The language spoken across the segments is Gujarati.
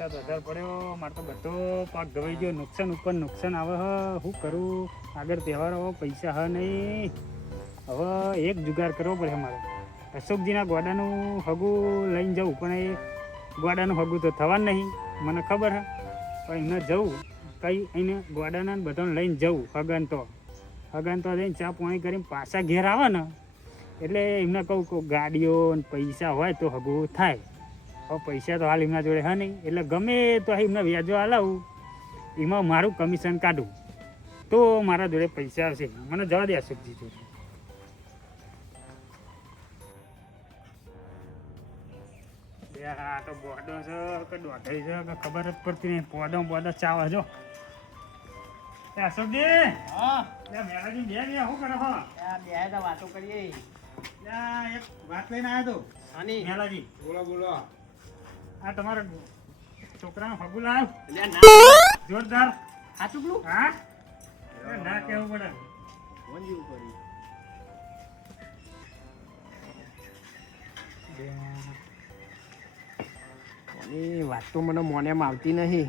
વરસાદ વધારે પડ્યો, મારે તો બધો પાક ગવાઈ ગયો, નુકસાન ઉપર નુકસાન આવે હ. શું કરું? આગળ તહેવાર હવે પૈસા હ નહીં, હવે એક જુગાર કરવો પડે મારે. અશોકજીના ગોડાનું હગું લઈને જવું, પણ એ ગોડાનું હગું તો થવાનું નહીં, મને ખબર હે. પણ એમને જવું કંઈ એને ગોડાના બધાને લઈને જવું, હગન તો જઈને ચા પાણી કરીને પાછા ઘેર આવે ને એટલે એમને કહું ગાડીઓ પૈસા હોય તો હગું થાય. હવે પૈસા તો હાલ એમના જોડે હા નહીં, એટલે ગમે તો એમને વ્યાજો હલાવું, એમાં મારું કમિશન કાઢું તો મારા જોડે પૈસા આવશે. મને જવા દે અશોકજી જોડે. આ તો બોડો છે કે દોઢાઈ છે કે ખબર જ પડતી નહીં. બોડો ચાવે જો અશોકજી. હા મેળાજી બે શું કરે હો? બે તો વાતો કરીએ. એક વાત લઈને આવ્યો તો આની મેલાજી. બોલો આ તમારા છોકરાનો હગું લાવ્યો જોરદાર. સાચું પેલું હા ના કેવું પડે. વંજી ઉપર કોની વાત તો મને મોનેમાં આવતી નહીં.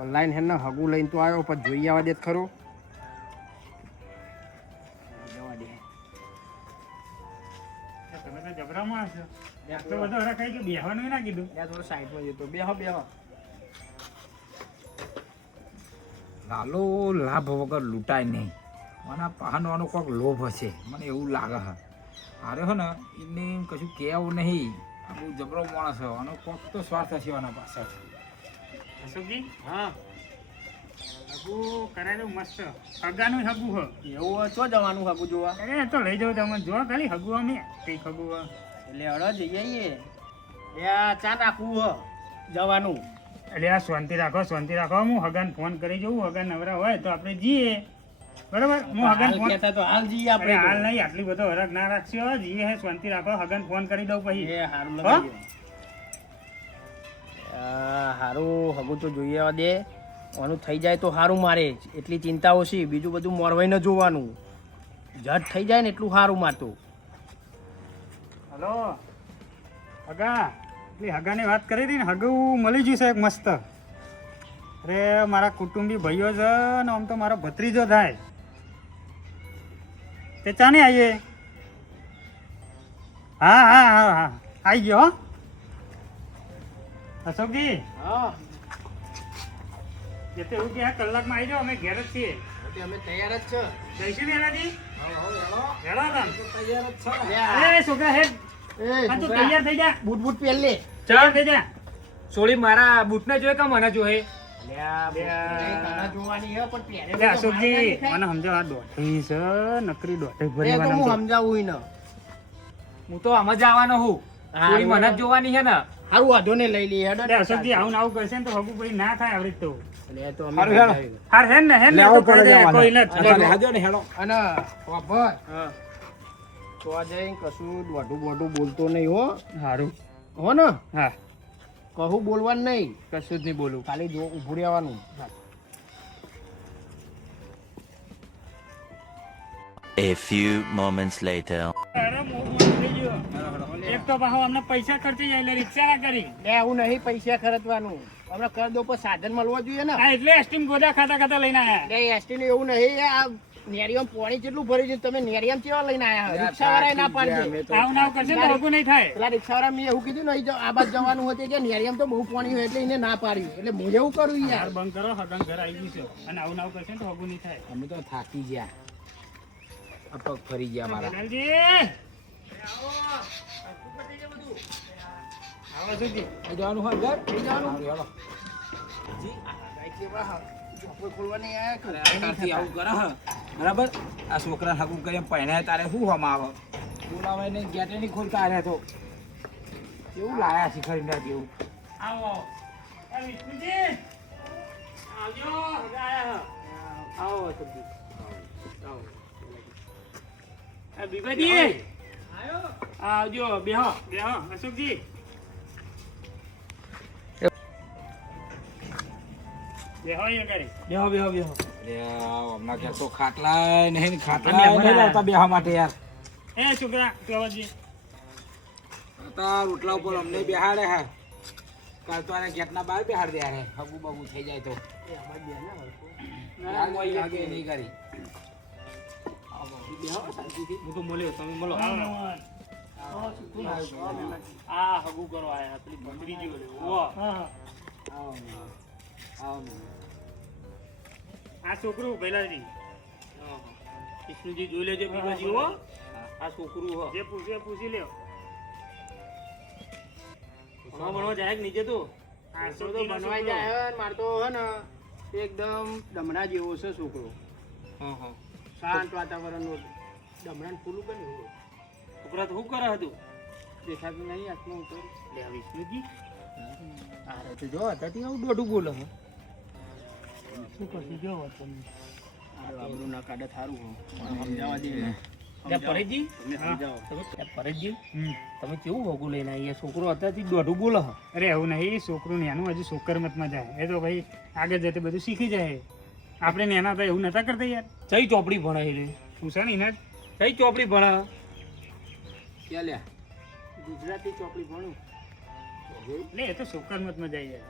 ઓનલાઈન હેને હગું લઈને તો આવ્યો, પણ જોઈ આવવા દે ખરો. જવા દે. તમે તો જબરામાં હશો. તો બધો હરા ખાઈ ગયો, બેહવાનું ના કીધું. ત્યાં થોડો સાઈડમાં જતો બેહો. લાલો લાભ વગર લૂંટાય નહીં. મને પહાનવાનો કોઈક લોભ હશે, મને એવું લાગે છે. અરે હો ને એને કશું કહેવું નહીં, આ બહુ જબરો માણસ છે, આનો કોઈક તો સ્વાર્થ હશે આના પાછળ. અશોકજી હા હગું કરાયેલું મસ્ત. હગાનું હગું હ. એવું હોય તો જવાનું હગું જોવા. અરે તો લઈ જાઉં તમે જો ખાલી હગું અમે કઈક હગું હ. એટલે હળો જઈએ. ચા નાખવું હ જવાનું. એટલે આ શાંતિ રાખો. હું હગાને ફોન કરી જોઉં, હગા નવરા હોય તો આપણે જઈએ. બરાબર, હું હગાને ફોન કહેતા તો હાલ જઈએ આપણે. હાલ નહીં, આટલી બધો હરખ ના રાખશો. જીવે હે શાંતિ રાખો. હગાને ફોન કરી દઉં પછી. એ હારું લગાડજો. હારું હગું તો જોઈએ આવવા દે. આનું થઈ જાય તો સારું, મારે એટલી ચિંતા ઓછી. બીજું બધું મોરવાઈને જોવાનું. જટ થઈ જાય ને એટલું સારું મારતું. હલો હગા, એટલી હગાની વાત કરી હતી ને, હગું મળી ગયું છે એક મસ્ત. અરે મારા કુટુંબી ભાઈઓ છે ને, આમ તો મારો ભત્રીજો થાય. તે ચાને આવીએ. હા આવી ગયો હો અશોકજી. હા એ તો એવું કે કલાકમાં આવી જાઓ, અમે ઘેર જ છીએ. અમે તૈયાર જ છે. જઈશું ને એનાજી. હેલો તૈયાર જ એ છોકરા હેડ, આ તું તૈયાર થઈ જા. બૂટ પહેર લે. ચાલ થઈ જા. સોળી મારા બૂટ ને જોયે કે મને જોયે? જોવાની હે પણ પહેરે એટલે અશોકજી મને સમજાવ, આ દોઢી છે નકરી દોઢી ભરી હું વાળા. સમજાવું ને. હું તો આમ જ આવવાનો હું. સોળી મને જ જોવાની છે ને. હારું વાંધો ને લઈ લઈએ. એટલે અશોકજી આવું ને આવું કરશે ને તો હગું પછી ના થાય આવડી તો. એટલે તો અમે હારું હેડો. સમજાવ્યું. હાર હેડ ને લેવો તો કરી પડે દે, જવાનું. કોઈ નથી. હાજો ને હેડો. અને વાપર હા તો આ જઈને કશું દોઢું બોલતો નહીં હો. હારું. હો ને હા કહું બોલવાનું નહીં, કશું જ નહીં બોલું. ખાલી જો ઊભું રહેવાનું. A few moments later. અરે મોં બંધ થઈ ગયો. એક તો પાછો અમને પૈસા ખર્ચી જાય એટલે રિક્ષા ના કરી. લે આવું નહીં પૈસા ખર્ચવાનું. હમણાં કર દો પણ સાધન મળવા જોઈએ ને. હા એટલે એસ્ટીમ ગોદા ખાતા લઈને આયા. લે એસટી ને એવું નહીં. આ નેરિયમ પાણી કેટલું ભર્યું છે, તમે નેરિયમ કેવા લઈને આયા? રિક્ષા વાળા ના પાડજે. આવું ના કરશે ને તો હગું નહીં થાય. પેલા રિક્ષા વાળા મેં એવું કીધું ને આ બાદ જવાનું હતું કે નેરિયમ તો બહુ પાણી હોય એટલે એને ના પાડ્યું. એટલે હું એવું કરું યાર. હાર બંધ કરો, હગન ઘર આવી ગયું છે અને આવું ના કરશે ને તો હગું નહીં થાય. અમે તો થાકી ગયા, આ પગ ફરી ગયા મારા. દલાલજી આવો સુધી આ જવાનું હોય ઘર? હારું, હેડો. ખોલવાની આયા કે? અરે આ તારથી આવું કરે હ. બરાબર, આ છોકરા હાકું કરીને પહેણાય તારે શું હમ આવે? બોલાવે ને ગેટે નહીં ખોલતા આરે તો કેવું લાયા શીખરીને જેવું. આવો. એ વિષ્ણુજી આવજો, હગા આયા હ. આવો સુધી આવો. એ બીબાજી આયો. આવજો, બેહો અશોકજી. બેહો અહીંયા કરી. બેહો. અરે હમણાં ઘેર તો ખાટલા નહીં ને ખાટલા નહીં લાવતા બેહવા માટે યાર. એ છોકરા કહેવાજી. હતા રોટલા ઉપર અમને બેહાડે હા. કાલ તો આને ગેટના બહાર બેહાડ દે આને હગું બગું થઈ જાય તો આગે નહીં કરી હું તો મળ્યો તમે મળો આ હગું કરો આયા પેલી ભંડરી જેવો આ છોકરું પહેલાથી વિષ્ણુજી જોઈ લેજો બીબાજી હો આ છોકરું હો જે પૂછે પૂછી લ્યો. ભણવા જાય કે નીચે તો આ તો છોકરીનો બનવાઈ છોકરો. જાય માર તો હે ને એકદમ ડમણા જેવો છે છોકરો શાંત વાતાવરણનો ડમણાને ફૂલું બન્યું છોકરા તો શું કરે હતું દેખાતું નહીં આત્મા ઉપર લે આ વિષ્ણુજી અરે તો જો અત્યારથી આવું દોઢું બોલે હે શું કરશું જો તમે આબરૂ ના કાઢે થારું હો સમજાવવા દે પરેશજી તમે સમજાવો પરેશજી તમે કેવું હોગું લઈને આવીએ છોકરો અત્યારથી દોઢું બોલે હે અરે એવું નહીં, છોકરું નેનું હજુ છોકરમતમાં જાય. એ તો ભાઈ આગળ જતે બધું શીખી જાય. આપણે નેના તો એવું નતા કરતા યાર. કઈ ચોપડી ભણાય રે પૂછે ને એના જ. કઈ ચોપડી ભણા ક્યાં લ્યા ગુજરાતી ચોપડી ભણું એટલે એ તો છોકરમતમાં જાય યાર.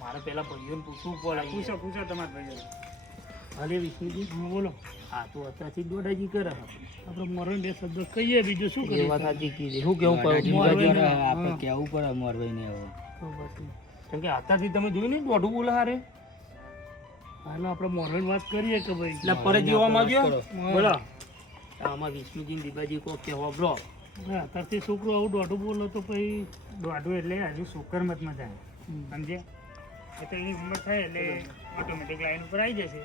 મારે પેલા ભાઈઓને પૂછવું પડે પૂછો પૂછો તમારા ભાઈ. અરે વિષ્ણુજી બોલો હા તો અત્યારથી દોઢાજી કરે આપણે મરણ બે શબ્દ કહીએ, બીજું શું એ વાત સાચી કીધી શું કેવું પડે આપણે કેવું પડે મોરવાઈ ને હવે કેમ કે અત્યારથી તમે જોયું ને દોઢું બોલે હારે હાલો આપણે મોરલ વાત કરીએ કે ભાઈ એટલે પરત જેવા માંગ્યો બોલો આમાં વિષ્ણુજી ને દીબાજી કો કહેવા બ્રો અત્યારથી છોકરું આવું દોઢું બોલો તો પછી દોઢું એટલે હજુ છોકરમતમાં જાય. સમજે? એ તો એની ઉંમર થાય એટલે ઓટોમેટિક લાઈન ઉપર આવી જશે.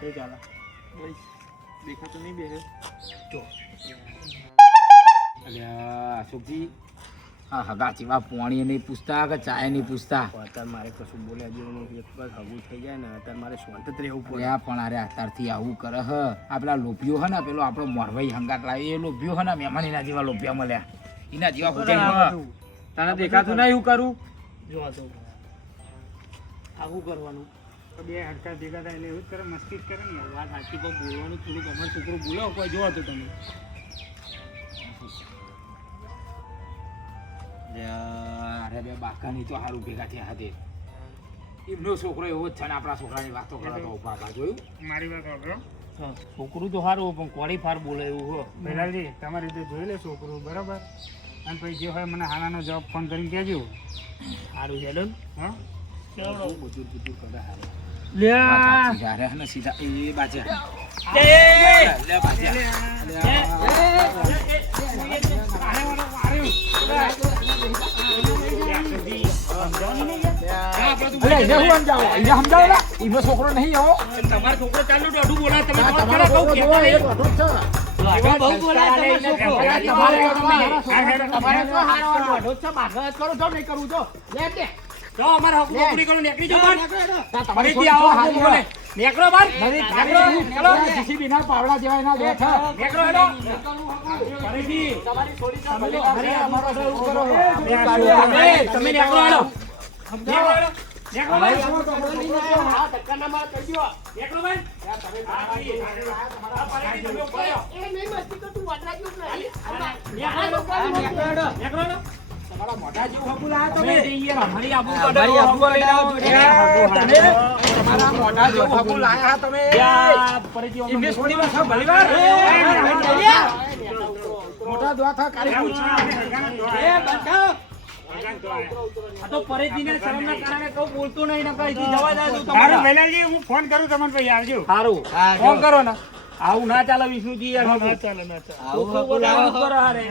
કઈ ચાલે દેખાતું નહીં બે જો અલ્યા અશોકજી હા હગા ચીવા પોણી નહીં પૂછતા કે ચાય નહીં પૂછતા અત્યારે મારે કશું બોલ્યા જેવું નહીં એક વાર હગું થઈ જાય ને અત્યારે મારે શાંત જ રહેવું પડે અલ્યા પણ અરે અત્યારથી આવું કરે હ આ પેલા લોભીઓ હે ને પેલો આપણો મોરવાઈ હંગાત લાવી એ લોભીઓ હે ને મહેમાન એના જેવા લોભિયા મળ્યા એના જેવા હોટેલ તને દેખાતું નહીં હું કરું જો તો આવું કરવાનું તો બે હડકા ભેગા થાય એટલે એવું જ કરે, મસ્તી જ કરે ને યાર. વાત સાચી પણ બોલવાનું થોડુંક અમારું છોકરો બોલાવો કોઈ જોવા તો તમે અરે બે બાકાની તો સારું ભેગા થયા હાથે એમનો છોકરો એવો જ છે ને આપણા છોકરાની વાતો કરે તો ઉભા ઉભા જોયું મારી વાત સાંભળો. છોકરું તો સારું પણ કોળી ફાર બોલે એવું હો પહેલાથી તમારી રીતે જોઈ લે છોકરું, બરાબર? અને પછી જે હોય મને હાનાનો જવાબ ફોન કરીને કહેજો. સારું છે ડન હા બુજુર બુજુર કરે હારે લ્યા અરે હે ને સીધા એ બાજે એ લે બાજે છોકરો નહીં આવો તમારો છોકરો ચાલુ દોઢું બોલા તમે બહુ બોલા તો અમાર હક નોકરી કરો નીકળી જો બાર ફરીથી આવો હક બોલે નીકળો બાર નીકળો જીસીબી ના પાવડા જેવા એના બેઠા નીકળો હેડો ફરીથી તમે નીકળો હેડો નીકળો હેડો નીકળો ભાઈ ધક્કા ના માર કરી દો નીકળો ભાઈ તમે ઉપર આવો એ નહીં મસ્તી કર તું વાટરા જેવું નહીં નીકળો હેડો તમારા મોઢા જેવું હકુ લાયા તમે અમારી આબુ કાઢો હકુ લઈ આવો તમારા મોઢા જેવું હકુ લાયા તમે ઇમને છોડી માં સબ ભલીવાર મોઢા દ્વાથા કાઢી પૂછ એ બંધો આ તો પરેજીને શરમના કારણે કહું બોલતો નહીં ને કઈ જવા દે તું સારું પહેલાથી હું ફોન કરું તમને પછી આવજો. સારું ફોન કરો ને આવું ના ચાલે વિષ્ણુજી યાર ના ચાલે ના ચાલે. આવું કરો હારે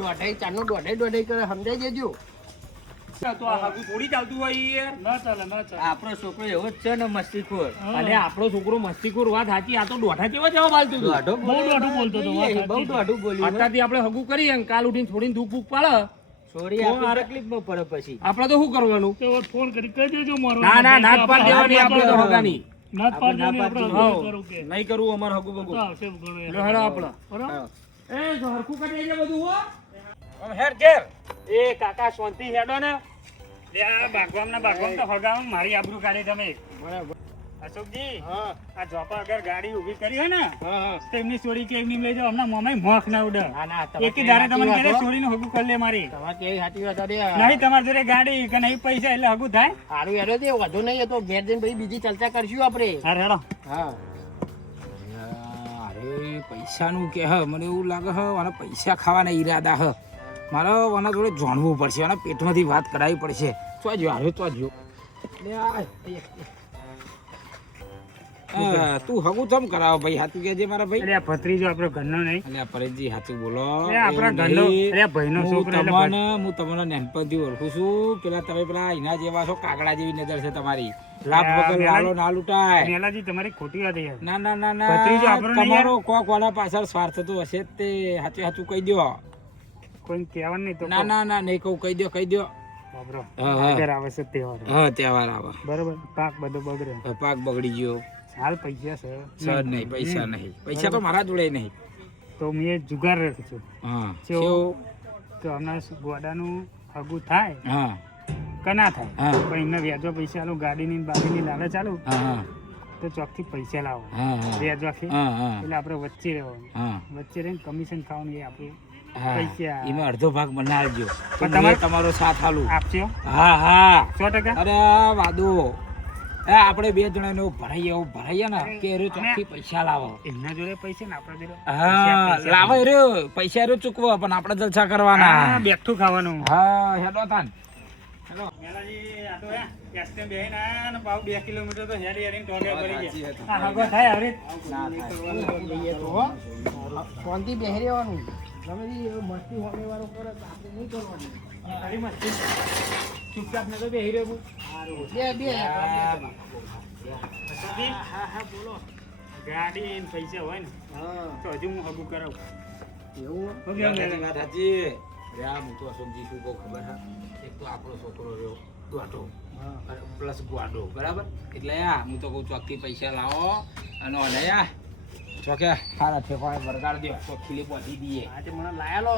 દોઢાઈ ચારનું દોઢાઈ કરે સમજાઈ દેજો તો આ હાગું થોડી ચાલતું હોય યાર ના ચાલે ના ચાલે. આપણો છોકરો એવો જ છે ને મસ્તીખોર અને આપણો છોકરો મસ્તીખોર વાત સાચી આ તો દોઢા જેવા જવાબ આલતું હતું બહુ દોઢું બોલતો હતો, વાત સાચી. બહુ દોઢું બોલ્યું અત્યારથી આપણે હગું કરીએ ને કાલ ઉઠીને થોડીને દુઃખ ભૂખ પાડે છોડી આપણે તકલીફમાં પડે પછી આપણે તો શું કરવાનું તો હવે ફોન કરી કહી દેજો મારો. ના ના નાત પાડ દેવાની આપણે તો હગાની નાત પાડ દેવાની આપણે હા. હગું કરું કે. નહીં કરવું અમાર હગું બગું તો આવશે ઘણું યાર. લો હેડો આપણે બરાબર? એ જો હરખું કટાઈ જાય બધું હો હેર ઘેર એ કાકા શાંતિ હેડો ને લે આ બાગવામના બાગવામ તો હગામ મારી આબરૂ કાઢી તમે. બરાબર આ અશોકજી હા આ જોપા અગર ગાડી ઊભી કરી હોય ને હા તો એમની ચોરી કે એમની લઈ જાઓ હમણાં મોમાઈ મોખ ના ઉડે ના ના તમે એકી દાડે તમને કહે ચોરીનું હગું કરી લે મારી તમારે કેવી સાચી વાત અરે નહીં તમારી જોડે ગાડી કે નહીં પૈસા એટલે હગું થાય સારું હેડો દે વધુ નહીં તો ઘેર જઈને પછી બીજી ચર્ચા કરશું આપણે અરે હેડો હા અરે પૈસાનું કે હ મને એવું લાગે હ મારા પૈસા ખાવાના ઈરાદા હ મારે આના જોડે જાણવું પડશે આના પેટમાંથી વાત કરાવવી પડશે તો જો હવે તો જો તું હગું ચમ કરાવો ભાઈ હાથું કહેજે મારા ભાઈ અરે આ ભત્રીજો આપણો ઘરનો નહીં અલ્યા પરેશજી હાથું બોલો અરે આપણા એવું ઘરનો નહીં. અરે ભાઈનો હું છોકરો એટલે તમને હું તમને નાનપણથી ઓળખું છું પેલા તમે પેલા એના જેવા છો કાગડા જેવી નજર છે તમારી લાભ વગર મેલા- લાલો ના લૂંટાય મેલાજી તમારી ખોટી વાત યાર ના ના ના ભત્રીજો ના આપણો નહીં તમારો કોક વાળા પાછળ સ્વાર્થ તો હશે જ તે હાચું હાચું કહી દો કોઈ કહેવાનું નહીં તો ના ના ના નહીં કહું કહી દો બાબરો હા, હા. આગળ આવે છે તહેવાર હા તહેવાર આવે બરોબર પાક બધો બગડે પાક બગડી ગયો હાલ પૈસા છે સર નહીં પૈસા નહીં પૈસા તો મારા જોડે નહીં તો હું એ જુગાર રાખું છું હા કેવું? કેવું? તો હમણાં ગોડાનું હગું થાય હા કે ના થાય હા. પણ એમને વ્યાજો પૈસા આલું ગાડીની બાડીની લાવે ચાલુ હા હા તો ચોકથી પૈસા લાવો હા હા વ્યાજ રાખી હા હા એટલે આપણે વચ્ચે રહેવાનું હા વચ્ચે રહીને કમિશન ખાવાનું એ આપણું હા પૈસા. એમાં અડધો ભાગ મને આપજો તો પણ હું તમારો સાથ આલું આપશો હા હા 100%. અરે વાદો એ આપણે બે જણાને એવું ભરાઈએ ને કે એરો ચોખ્ખી પૈસા લાવો એમના જોડે પૈસા ને આપણા જોડે હા લાવો એરો પૈસા એરો ચૂકવો પણ આપણે જલસા કરવાના બેઠું ખાવાનું હા હેડો તાન હેડો મેલાજી આ તો હે એસટી બેહીને આયા ને પાછું 2 કિલોમીટર તો હેડી હેડીને ટોગે પડી સાચી ગયા વાત. આ હગો થાય હવે ના થાય. જઈએ તો હો શાંતિ બેહી રહેવાનું તમે મસ્તી હોમે વાળો કરે તો આપણે નહીં કરવાનું તારી મસ્તી ચૂપચાપ ને તો બેહી રહ્યો હું. બે અશોકજી, હા હા બોલો ગાડી ને પૈસા હોય ને હા તો હજુ હું હગું કરાવું એવું હું કેમ સાચી વાત સાચી. રે આ હું તો અશોકજી શું કહું ખબર હે? એક તો આપણો છોકરો રહ્યો દોઢો હા પ્લસ ગ્વાડો બરાબર એટલે આ હું તો કહું ચોખ્ખી પૈસા લાવો અને ઓને આ ચોકે સારા ઠેકાણે વરગાડ દો તો ખીલી પહોંચી દઈએ આજે મને લાયેલો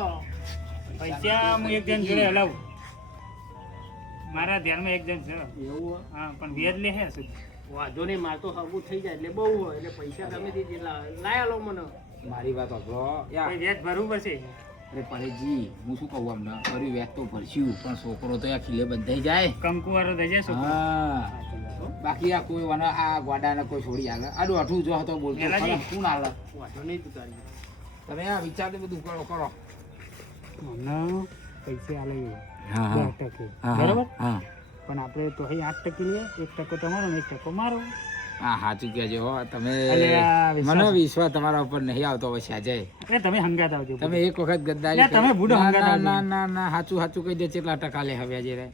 પૈસા હું એક જણ જોડે હલાવું મારા ધ્યાનમાં એક જણ છે એવું હા પણ વ્યાજ લે હે શું વાંધો નહીં માર તો હગું થઈ જાય એટલે બહુ હોય એટલે પૈસા તમે દીધી લાયેલો મને મારી વાત સાંભળો યા કોઈ વ્યાજ ભરવું પડશે અરે પરેશજી હું શું કહું અમને ફરી વ્યાજ તો ભરશું પણ છોકરો તો આ ખીલે બંધાઈ જાય કંકુવારો થઈ જાય છોકરો. હા બાકી આ કોઈ વાના આ ગોડાને કોઈ છોડી હાલે આ દોઢું જો હતો બોલતો મેલાજી. ખરા, કોણ હાલે વાંધો નહીં તું તારી તમે આ વિચાર બધું કરો મને પૈસા આલે હા 10%. બરાબર પણ આપણે તો અહીં 8% લઈએ 1% તમારો ને 1% મારો હા સાચું કહેજો હો તમે અલ્યા, વિશ્વાસ. મને વિશ્વાસ તમારા ઉપર નહીં આવતો હવે સાજે એટલે તમે હંગાત આવજો તમે એક વખત ગદ્દારી લ્યા, તમે કરી. બુડો ના, હંગાત ના, આવજો. ના ના ના સાચું સાચું કહી દે કેટલા ટકા લે હવે આજે રે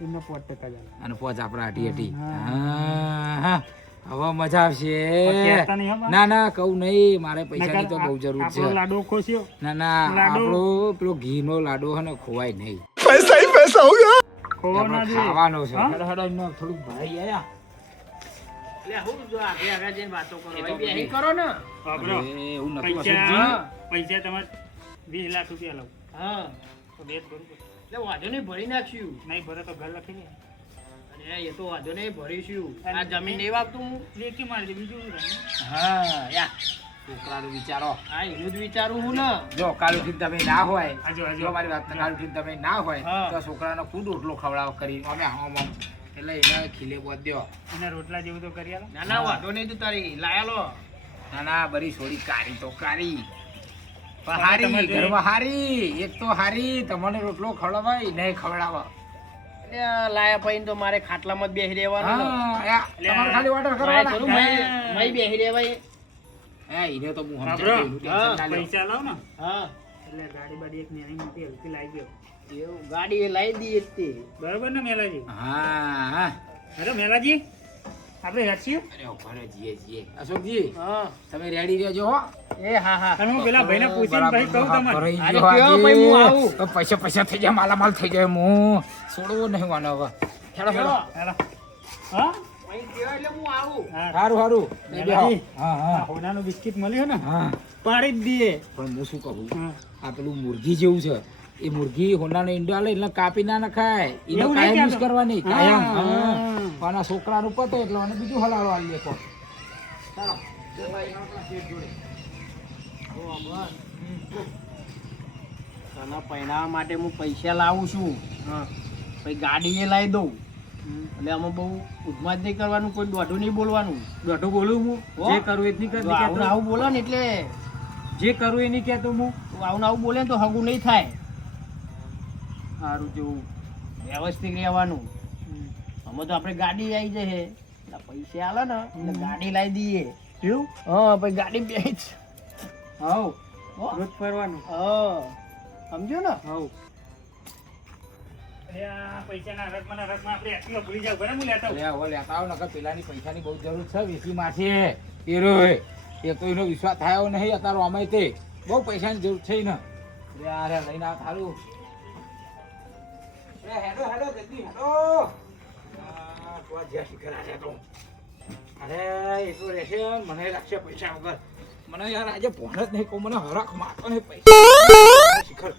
એમને 5% ચાલે અને પોચ આપણા હટી હટી હા. હા હવે મજા આવશે કહેતા નહીં હો બા. ના ના કહું નહીં મારે પૈસાની તો બહુ જરૂર આપણો છે લાડો ખોસ્યો ના ના લાડુ. આપણો પેલો ઘીનો લાડુ હે ને ખોવાય નહીં ખોવો ના આપણે જોઈએ. ખાવાનો છે હા? હેડો હેડો એમને થોડુંક ભરાઈ આયા એટલે હું જો આગળ આગળ જઈને વાતો કરો એ તો ભાઈ બેહી બધી. કરો ને વાપરો. અરે, એવું નતું પૈસા અશોકજી. પૈસા તમારે 20 લાખ રૂપિયા લઉં હા તો બેટ ભરું પડે. એટલે વાંધો નહીં ભરી નાખ્યું નહીં ભરે તો ઘર લખી લે અરે એ તો વાંધો નહીં ભરીશું આ જમીન નહીં વાપતું હું લેખી મારજે બીજું શું થાય? હા યા છોકરાનું વિચારો હા એનું જ વિચારું હું ને જો કાલુથી તમે ના હોય આજો જો આજો મારી વાત કાલુથી તમે ના હોય હા. તો છોકરાનો ખુદ રોટલો ખવડાવ કરી અમે હમ એટલે એને ખીલે બોધ દ્યો અને રોટલા જેવું તો કરી આલો ના ના વાંધો નહીં તું તારી લાયેલો ના ના બરી છોડી કારી તો કારી પણ તમે હારી તમારે ઘરમાં હારી એક તો હારી તમને રોટલો ખવડાવાય નહીં ખવડાવે એટલે લાયા પૈન તો મારે ખાટલામાં જ બેસી રહેવાનું ને. હા યા, તમારે ખાલી ઓર્ડર મારે કરવાના થોડું મય બેસી રહેવાય એ એને તો હું વાપરો. સમજાવું એનું ટેન્શન ના લ્યો. પૈસા લાવ ને હા એટલે ગાડી બાડી એક નાની મોટી હલકી લાવી ગયો એવું ગાડી એ લાવી દઈએ જ તે બરોબર ને મેલાજી હા હા અરે મેલાજી આપણે હેડશું અરે ઉભા જીએ અશોકજી હા તમે રેડી રહેજો હો એ હા હા અને હું પેલા ભાઈને પૂછીને ભાઈ કહું તમને આજે કયો ભાઈ હું આવું? તો પૈસા થઈ જાય માલામાલ થઈ જાય હું છોડવું નહીં વાનો હવે હેડો હેડો હેલો હા અહીં કયો એટલે હું આવું હા સારું સારું એ બેહો. મેલાજી. હા આ હા હોનાનું બિસ્કિટ મળ્યું ને હા પાડી જ દઈએ પણ હું શું કહું હા. આ પેલું મુરઘી જેવું છે એ મુરઘી હોનાનો ઈંડો આલે એટલે કાપી ના નખાય એને એવું નહીં કાયમ યુઝ કહેતો. કરવાની હા, કાયમ હા. હા. અને આ છોકરાનું પતે એટલે અને બીજું હલાળો આવી લે કોક. ચાલો જય ભાઈ આપણા શેઠ જોડે. તને પહેરાવા માટે હું પૈસા લાવું છું પછી ગાડી એ લાવી દઉં એટલે આમાં બહુ ઉદ્માત નહીં કરવાનું, કોઈ દોઢું નહીં બોલવાનું. દોઢું બોલું હું હો? જે કરું એ જ નહીં જો કરતી આવું ને આવું બોલો ને એટલે જે કરું એ નહીં કહેતો હું. તું આવું ને આવું બોલે ને તો હગું નહીં થાય. સારું જેવું વ્યવસ્થિત રહેવાનું. અમે તો આપણે ગાડી આવી જશે એટલે પૈસા આલે ને એટલે ગાડી લાવી દઈએ. એવું હા પછી ગાડી બેચ. હવ હો? રોજ ફરવાનું હા સમજો ને. હવ પૈસાના રકમાં આપણે એકલો ભૂલી જાવ બરાબર હું લેતા આવું. લે હવે લેતા આવો નકર પેલાની પૈસાની બહુ જરૂર છે વીસીમાં છે એરોય. એ તો એનો વિશ્વાસ થયો નહીં અત્યારે અમે તે બહુ પૈસાની જરૂર છે ને. લે આ રે લઈને આવ થારું. લે હેડો હેડો જલ્દી હેડો. આ તો આ જ્યાં શિખર આ છે તો. અરે એટલું રહેશે મને રાખશે પૈસા વગર. મને યાર આજે ફોન જ નહીં કહું, મને હરાખ મારતો નહીં પૈસા. શિખર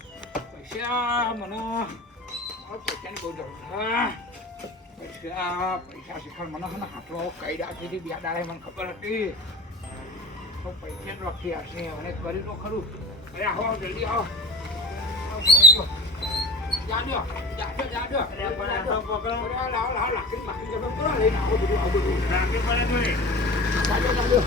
પૈસા મને પૈસાની બહુ જરૂર છે. પૈસા શિખર મને છે ને હાથમાં કઈ રાખી હતી બે દાડે મને ખબર હતી તો પૈસા રાખી આવશે મને કરી તો ખરું. અરે આવો જલ્દી આવો. જાડ્યો જાડ્યો જાડ્યો. લાવો લાવો લાકડી માખી જતો પૂરા લઈને આવો બધું આવું બધું રાખી પડે જોડે. જાડ્યો જાડ્યો.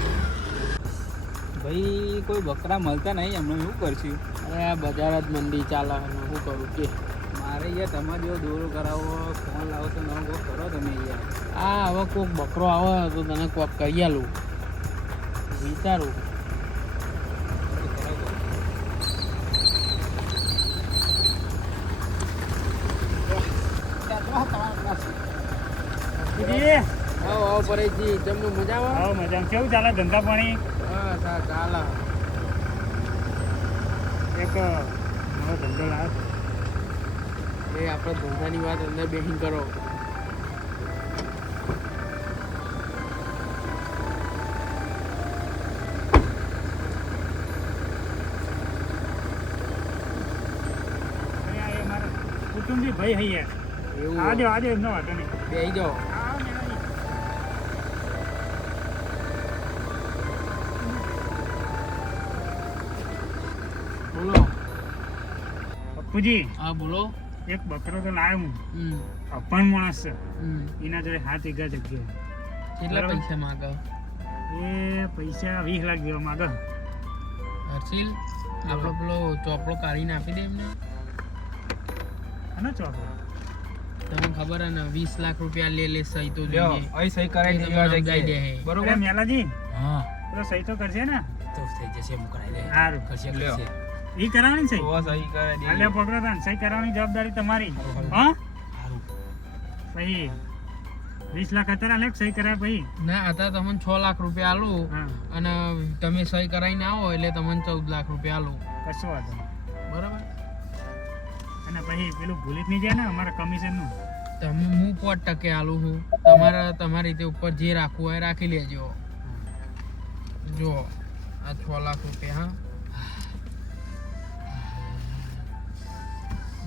ભાઈ કોઈ બકરા મળતા નહીં એમને શું કરશું? અરે આ બજાર જ મંદી ચાલે શું કરું કે મારે યાર તમારે જેવો દોરો કરાવો ફોન લાવો તો નવો કોક કરો તમે યાર. આ હવે કોઈક બકરો આવે તો તને કોક કહી આલું વિચારું. જી, આવો આવો પરેશજી, જમનું મજા આવે? આવો મજામાં. કેવું ચાલે ધંધા પાણી? બસ આ ચાલે. એક નવો ધંધો લાવ્યો. એ આપણે ધંધાની વાત અંદર બેહીને કરો. અરે આ એ મારા કુટુંબી ભાઈ હૈયા. એવું આજો આજો એમનો વાંધો નહીં. બેહી જાઓ. આવો ને આવો. બોલો. પપ્પુજી, હા બોલો. એક બકરો તો લાવ્યો હું. હમ અપણ માણસ છે. હમ એના જોડે 7 વીઘા જગ્યા. કેટલા બરાબર. પૈસા માંગે? એ પૈસા 20 લાખ જેવા માગે. હર્ષિલ આપણો પેલો ચોપડો કાઢીને આપી દે એમને. આનો ચોપડો. તમને ખબર હે ને 20 લાખ રૂપિયા લે સહી તો લ્યો જોઈએ. અહીં સહી કરાવી એ દેવા તમને જગ્યાએ. દઈ દે હે. બરોબર અરે મેલાજી, હા પેલો સહી તો કરશે ને? તો થઈ જશે હું કરાવી દે. સારું. કરશે લ્યો. કરશે. ઈ કરાવવાની સહી? તો સહી કરાવી હાલે દેવી. પકડો તાન. સહી કરાવવાની જવાબદારી તમારી. સારું. હા? સારું. પછી 20 લાખ અત્યારે આલે, સહી કરાય પછી. ના અત્યારે તમને 6 લાખ રૂપિયા આલું હા, અને તમે સહી કરાવીને આવો એટલે તમને 14 લાખ રૂપિયા આલું. કશો વાંધો નહીં. બરાબર. અને પછી પેલું ભૂલી જ નહીં જાય ને અમારા કમિશનનું. તમે હું 5% આલું છું. તમારી રીતે ઉપર જે રાખવું હોય રાખી લેજો. જો આ 6 લાખ રૂપિયા. હા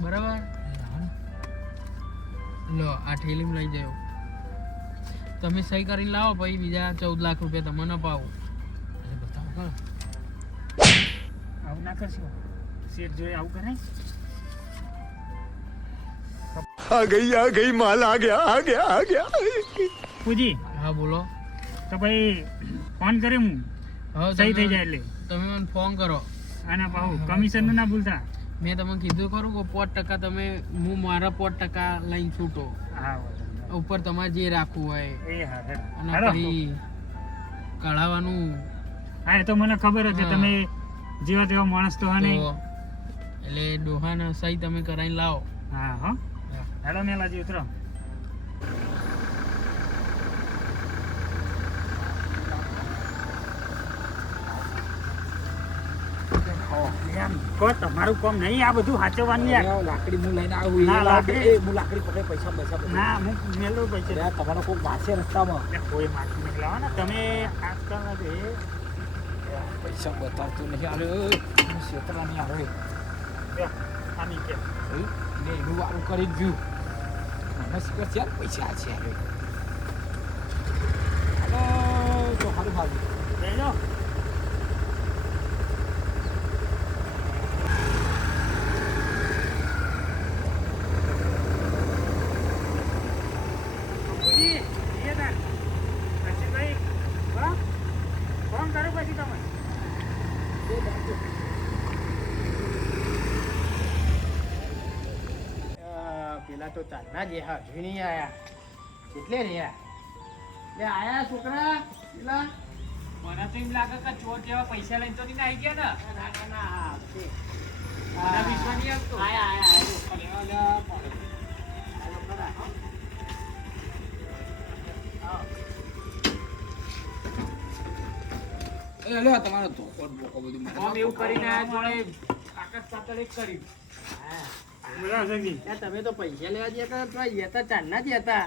બરાબર. લો આ ઠેલીમાં લઈ જાઓ. તમે સહી કરીને લાવો પછી બીજા 14 લાખ રૂપિયા તમને અપાવું. અરે બતાવો કરો. આવું ના કરશો. શેઠ જોઈએ આવું કરાય? પૂજી, હા બોલો. તો ભાઈ ફોન કરે હું. હવે સહી થઈ તમે જાય એટલે. તમે મને ફોન કરો. અને પાછું કમિશનનું ના ભૂલતા. મેં તમને કીધું ખરું કે 5% તમે હું મારા 5% લઈને છૂટો. હા, વાંધો નહીં. ઉપર તમારે જે રાખવું હોય એ હા, હેડો. અને હેડો. પછી કઢાવવાનું હા, એ તો મને ખબર જ છે. હા. તમે જેવા તેવા માણસ તો હા તો નહીં. એટલે ડોહાને સહી તમે કરાવીને લાવો. હા હો. હેડો મેલાજી ઉતરો. કો તમારું કામ નહીં આ બધું સાચવવાનું યાર. અરે લાકડી હું લઈને આવું ના, એ લાકડી. એ હું લાકડી પકડે પૈસા પૈસા પકડે. ના, હું મેલું પૈસે. અરે તમારો કોક મારશે રસ્તામાં. એટલે કોઈ માથું નહીં લાવો ને તમે. આજકાલના જે પૈસા બતાવતો નહીં. અરે ક્ષેત્રા નહીં આવે લ્યો, આ નીચે. ને એનું વારું કરી જ ગયું. મને શું કહે છે યાર પૈસા છે હવે. સારું સારું લેજો બાપુજી, જઈએ તાન. રશીદભાઈ, હો? ફોન કરો પછી તમે. પેલા તો ચાલના જે હા હજુ નહીં આયા કેટલે રહ્યા લે આયા છોકરા પેલા મને તો એમ લાગે કે ચોર જેવા પૈસા લઈને તો નહીં આવી ગયા ને ના ના ના હા આવશે. મને વિશ્વાસ નહીં આવતો. આયા આયા હાલો ખરા હો. એ લે તમારો ધોકો બોકો બધું મને આમ એવું કરીને આયા જોડે આકાશ પાતાળ એક કર્યું. હા. બોલો અશોકજી. લે તમે તો પૈસા લેવા ગયા હતા તો હતા ચાલના જ હતા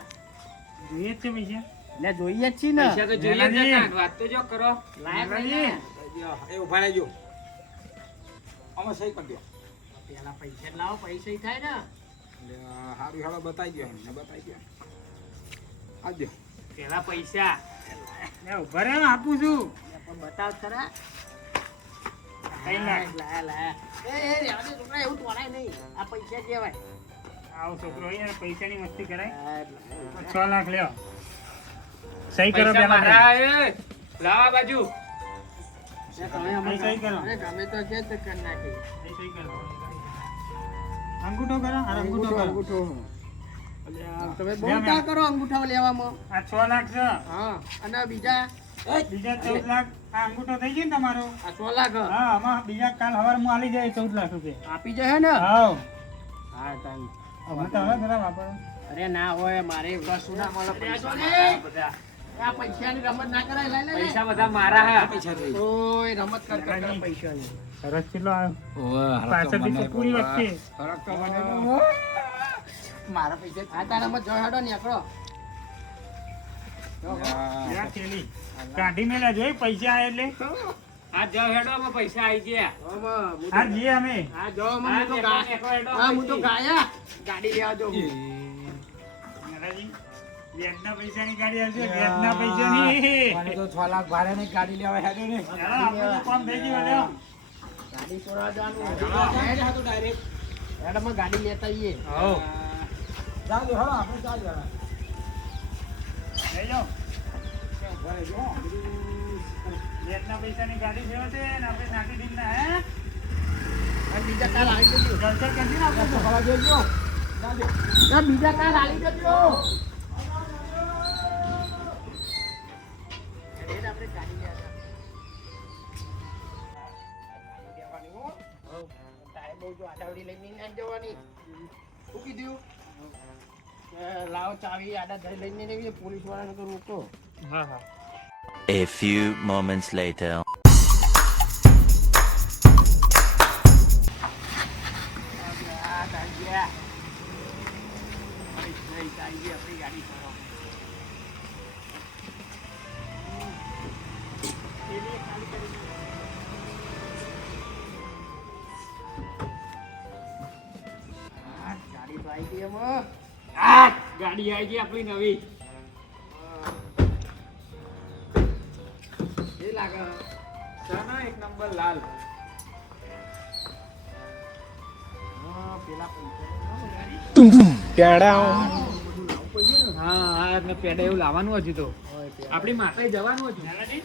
જોઈએ જ છે પૈસા. લે જોઈએ જ છીએ ને પૈસા તો જોઈએ જ મેલાજી. નતા. વાત તો જો કરો. લાયક મેલાજી. નહીં એ ઉભા રહેજો આમાં સહી કરી દો ને પેલા પૈસા લાવો પૈસા થાય ને એટલે હારું હાલો બતાવી દો એમને બતાવી દો આવજો પેલા પૈસા લે, ઉભા રહો, આપું છું. લે પણ બતાવ ખરા કઈ લાખ? લાયા લાયા એ રહેવા દે છોકરા એવું તોડાય નહીં આ પૈસા કહેવાય આવો છોકરો અહીંયા પૈસાની મસ્તી કરાય. લાયા. 6 લાખ લ્યો. સહી કરો પૈસા પેલા. મારા એ લાવા બાજુ તમે અમારે સહી કરો. અરે ગમે તો છે જ કરી નાખી સહી કરો. અંગૂઠો કરો. આ અંગૂઠો કરો. અંગૂઠો તમે બહુ લ્યો, તા મેમ. કરો અંગૂઠા લેવામાં આ 6 લાખ છે. હા અને બીજા બીજા 14 લાખ. આ અંગૂઠો થઈ ગયો ને તમારો. આ 6 લાખ હા, આમાં બીજા કાલ સવારમાં આલી જાય 14 લાખ રૂપિયા. આપી જાય ને હાવ. હા તાન હવે તો હવે ખરા વાપરો. અરે ના હોય મારે કશું ના મળે પૈસા બધા આ પૈસાની રમત ના કરાય લઈ લે પૈસા બધા મારા હે પૈસા થઈ કોઈ રમત કરતા પૈસાની સરસ ચેટલો આવ્યો. ઓવે પાછળથી તો પૂરી વખતે. ફરક તો મને મારા પૈસા આ તારામાં જો હેડો નીકળો લ્યા થેલી. કાઢી મેલા જોઈ પૈસા આયા એટલે. આ જાવ હેડોમાં પૈસા આવી ગયા હા જઈએ અમે. હા જો હા, હું તો નેકો, નેકો હેડો હા હું તો પછી. ગાયા ગાડી લેવા જો મહારાજી, વ્યાજના પૈસાની ગાડી આવશે. વ્યાજના પૈસાની. મને તો 6 લાખ ભાડે ની ગાડી લેવા હેડો ને ચાલો, આપણે તો કામ થઈ ગયું લ્યો. ગાડી સોરા જવાનું હેડ હતો ડાયરેક્ટ હેડમાં ગાડી લેતા આવીએ હઉ. જાજો હાલો આપણે જાજો લઈ જાઓ. ઉભા રહેજો હો. વ્યાજના પૈસાની ગાડી જેવો છે ને આપણે નાખી દીધા હે. અને બીજા કાલ આવી જજો જલસા કરજી ને આપણે તો. હવા દેજો જાજો ના બીજા કાલ આવી જજો હેડ આપણે ગાડી લેવા દેવાની હો તારે બહુ જો આડાવડી લઈને ના જવાની શું કીધું લાવો ચાવી આડા ધરી લઈને નહીં આવીએ, પોલીસ વાળાને તો રોકો હા હા. A few moments later. આ ચાવી ગયા નહીં ચાવી ગઈ આપણી ગાડી કરો ગાડી તો આવી ગઈ એમાં આ ગાડી આવી ગઈ આપણી નવી એ લાગે ચાના એક નંબર લાલ હા પેલા પૈસા હા હા એટલે પેડા એવું લાવવાનું હજુ તો આપણી માતાએ જવાનું હતું મહારાજી,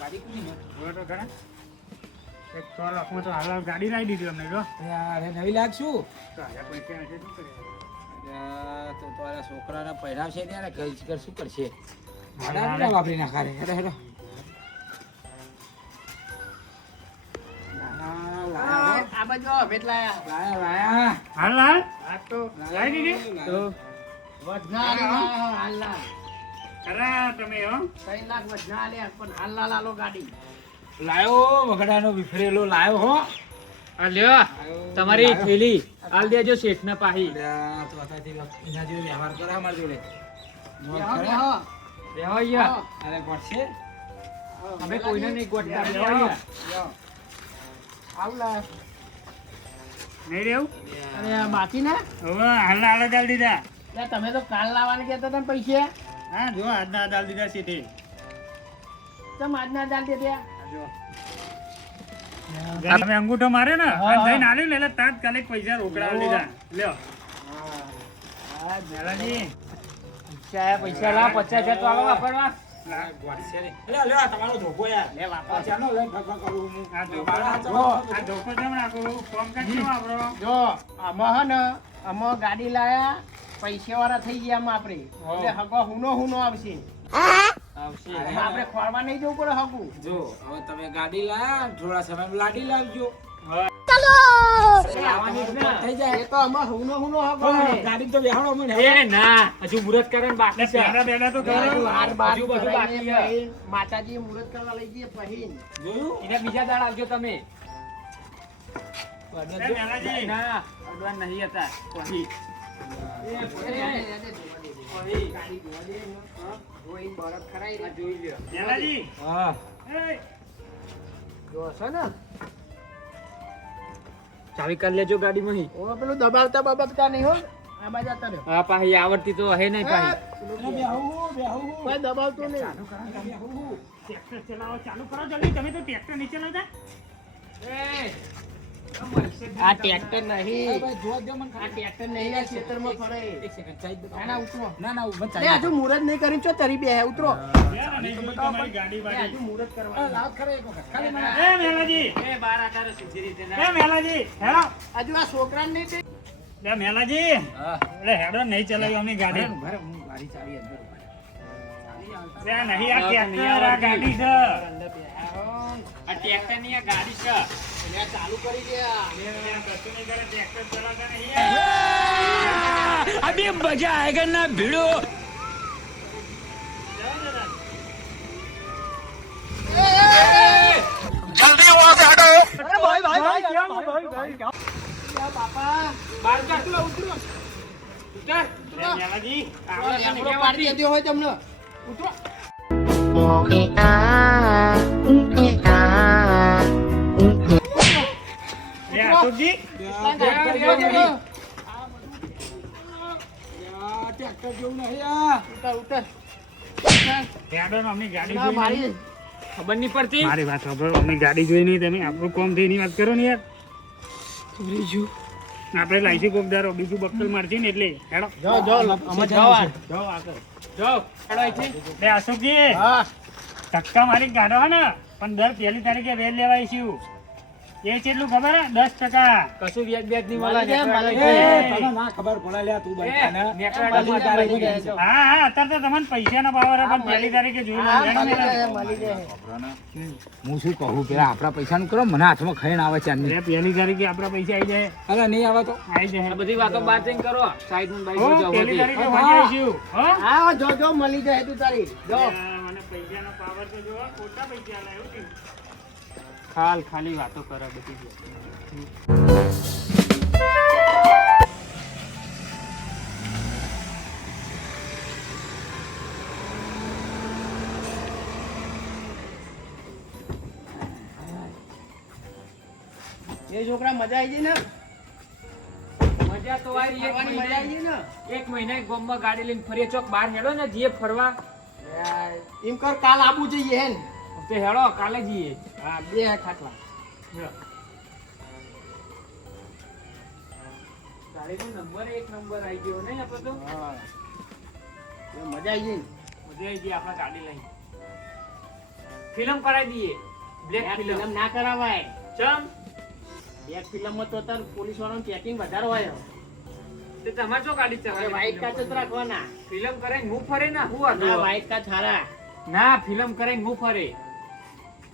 ગાડી કોની હે? જોવો તો ખરા. એક 6 લાખમાં તો હાલ ગાડી લાવી દીધી અમને જો. યાર એ નવી લાગશું તો હાલે પૈસા હશે શું કરીએ? તો તારા છોકરાને પહેરાવશે ને યાર કઈ કર શું કરશે હાલે. આડા વાપરી નાખા રે હેડો હેડો આ બાજુ ભેટ લાયા લાયા લાયા હાલ હાલ આ તો લાવી દીધી તો વજના આલ્યા, હાલના ખરા તમે હો. 3 લાખ વજના આલ્યા પણ હાલના લાલો ગાડી લાયો વગડાનો વિફરેલો લાયો હો આ લ્યો તમારી થેલી આલ દેજો શેઠના પાહી અલ્યા, તો અત્યારથી એના જેવો વ્યવહાર કરે અમારા જોડે મોજ બેહો, કરે. બેહો. બેહો અહીંયા અરે ગોઠશે અમે કોઈને નહીં ગોઠતા બેહો બેહો. અહીંયા આવલા નહીં રેવું? અરે આ બાકી ને હવે હાલ હાલ જ આલી દીધા. લે તમે તો કાલ લાવવાના કહેતા હતા ને પૈસા હા જો આજના હાલ દીધા છે તે. ચમ આજના ચાલ દે ત્યાં તમે અંગૂઠો માર્યો ને અને જઈને આલ્યું ને એટલે તાત્કાલિક પૈસા રોકડા લીધા લ્યો મેલાજી પૈસા લાવ 50,000 તો આલો વાપરવા આ ધોકો કેમ રાખો ફોન કેમ વાપરો જો આમાં હે ને આમાં ગાડી લાયા પૈસા વાળા થઈ ગયા આમાં આપણે એટલે હગો હુનો આવશે આમાં આપણે ખોરવા નહીં જવું પડે હગું જો હવે તમે ગાડી લાયા થોડા સમય લાડી લાવજો થઈ જાય એ તો આમાં હુનો હગો ગાડી તો બેહાડો મને એ ના હજુ મુહૂર્ત કરવાનું બાકી છે બેડા બેડા તો કરો હાર બાર હજુ બધું બાકી છે. માતાજી મુહૂર્ત કરવા લઈ જઈએ પહેરીને જોયું એને બીજા દાડ આવજો તમે મેલાજી ના અડવાન નહીં હતા પછી ગાડી જોવા દે ને. જોઈ બરફ ખરાઈ રે. જોઈ લ્યો મેલાજી હા એ જો છે ને ચાવી કરી લેજો ગાડીમાં ઓ પેલું દબાવતા નહીં હો આ બાજુ જતા રહ્યો હા પાહી આવડતી તો હે નહીં પાહી કોઈ દબાવતું નહીં ટ્રેક્ટર ચલાવો ચાલુ કરો જલ્દી તમે તો ટ્રેક્ટર નહીં ચલાવતા આ ટ્રેક્ટર નહીં જોવા દો મને આ ટ્રેક્ટર નહીં આ ખેતરમાં ફરે એક સેકન્ડ ચાઈ દો ના ઉતરો ના ઉભા લે હજુ મુહૂર્ત નહીં કર્યું છો તરી બે ઉતરો યાર નહીં જોયું તમારી ગાડી લે, બાડી હજુ મુહૂર્ત કરવાનું લાવ ખરે એક વખત ખાલી મને એ મેલાજી એ બાર આકારે સીધી રીતે એ મેલાજી હેડો હજુ આ છોકરાને નહીં તે- લે મેલાજી હા એટલે હેડો નહીં ચલાવી અમની ગાડી ભરે હું ગાડી ચાવી અંદર ઉભા લે નહીં આ ટ્રેક્ટર આ ગાડી છે અંદર બેહારો. આ ટ્રેક્ટર ની આ ગાડી છે એટલે આ ચાલુ કરી દે આ. કશું નહીં કરે ટ્રેક્ટર ચલાવતા નહીં अभी मजा आएगा ना भिड़ो બાર ચાકલો ઉતરો ઉતર મેલાજી આ લેબડો પાડી દેજો હોય તમને ઉતરો લે અશોકજી ટ્રેક્ટર જેવું નહીં આ ઉતર હેડો ને અમની ગાડી ના, જોઈ મારી નહીં. ખબર નહીં પડતી મારી વાત સાંભળો અમની ગાડી જોઈ નહીં તમે આપણું કોમ થઈ એની વાત કરો ને યાર આપણે લાઈસી કોકદારો બીજું બક્કલ મારતી ને એટલે હેડો અમે જવા જો હેડો અહીંથી લે અશોકજી હા ધક્કા મારી કાઢો ને પણ દર પહેલી તારીખે વેલ લેવાય છું એ કેટલું ખબર હે 10%. કશું વ્યાજ બ્યાજ નહીં મળે મળી જાય, મળી એ, જાય. તને ના ખબર પડે લે તું એ, બધાને. નેકળા મળી તારે જાય, મળી જાય. જો. હા હા અત્યારે તો તમને પૈસાનો પાવર પણ પહેલી તારીખે જોઈ લો હા, જાણો મળી ને. જાય, મળી જાય. હું શું કહું પેલા આપણા પૈસાનું કરો મને હાથમાં ખાઈને આવે છે એટલે પહેલી તારીખે આપણા પૈસા આવી જાય અરે નહીં આવે તો આવી જાય આ બધી વાતો બાર જઈને કરો સાઈડ માં હો, બાઈક પહેલી તારીખે હા. મળી આવીશું. હો? હા જો મળી જાય તું તારી જો મને પૈસાનો પાવર તો જો ખોટા પૈસા આલે એવું કેમ? ખાલી વાતો કરે બધી એ છોકરા મજા આવી ગઈ ને મજા તો આવી એક ફરવાની મજા આવી મહિને ગઈ ને એક મહિને ગામમાં ગાડી લઈને ફરીએ ચોક બહાર હેડો ને જઈએ ફરવા એમ કર કાલ આબુ જોઈએ હે ને તે હેડો કાલે જઈએ હા બે ખાટલા ગાડીનો નંબર એક નંબર આવી ગયો નહીં આપણે તો હા એ મજા આવી ગઈ મજા આવી ગઈ આપણે ગાડી લઈને ફિલ્મ કરાવી દઈએ બ્લેક ને ફિલ્મ ફિલ્મ ના કરાવાય ચમ એક ફિલ્મમાં તો તાર પોલીસ વાળાનું ચેકિંગ વધારે હોય તે તમારે શું ગાડી હવે ચલાવે વ્હાઈટ કાચ જ રાખવાના ફિલ્મ કરાઈને હું ફરે ના હું ના હતું વ્હાઈટ કાચ હારા ના ફિલ્મ કરાઈને હું ફરે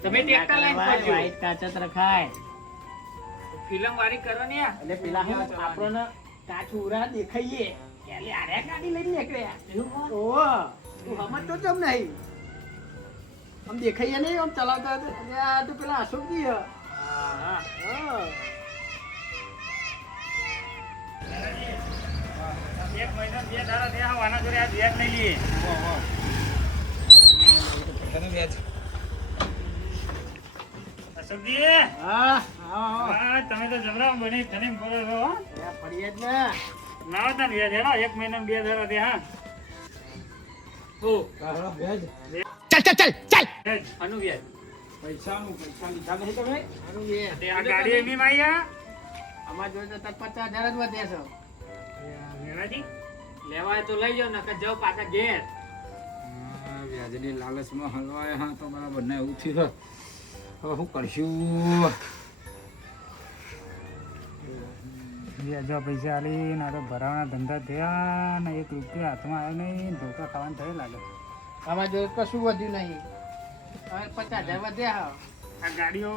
તમે ટ્રેક્ટર લઈને ફરજો વ્હાઈટ કાચ જ રખાય ફિલ્મ વાળી કરવાની આ એટલે પેલા હું આપણને કાચ ઉરા દેખાઈએ કે અલે આરે ગાડી લઈને નીકળ્યા ઓહો તું હમત તો કેમ નહીં આમ દેખાઈએ નહીં આમ ચલાવતા હતા. અલે આ તો પેલા અશોકજી હે. હા હા એક મહિનો 2 દાડા થયા હોય, આના જોડે આ વ્યાજ નહીં લઈએ. તને વ્યાજ અશોકજી હા હા હા, તમે તો જબરા બની ધણી બોલો છો, હો. પડીએ જ ને લાવો તાન વ્યાજ હેડો. એક મહિનો 2 દાડા થયા. હો વ્યાજ આનું વ્યાજ પૈસા લીધા નહીં તમે આનું એ આ ગાડી એમની માં આયા અમાર જોડે તો 50,000 જ વધે છે. મેલાજી લેવાય તો લઈ જાઓ નકર જાઓ પાછા ઘેર વ્યાજની લાલચમાં હલવાય હા તો બરાબર ને એવું થયું હવે શું કરશું વ્યાજો પૈસા આલી ના તો ભરાવાના ધંધા થયા ને 1 રૂપિયો હાથમાં આવ્યો નહીં ધોકા ખાવાનું થયું લાગે. અમાર જોડે કશું વધ્યું નહીં. હવે 50,000 વધ્યા છે. આ ગાડીઓ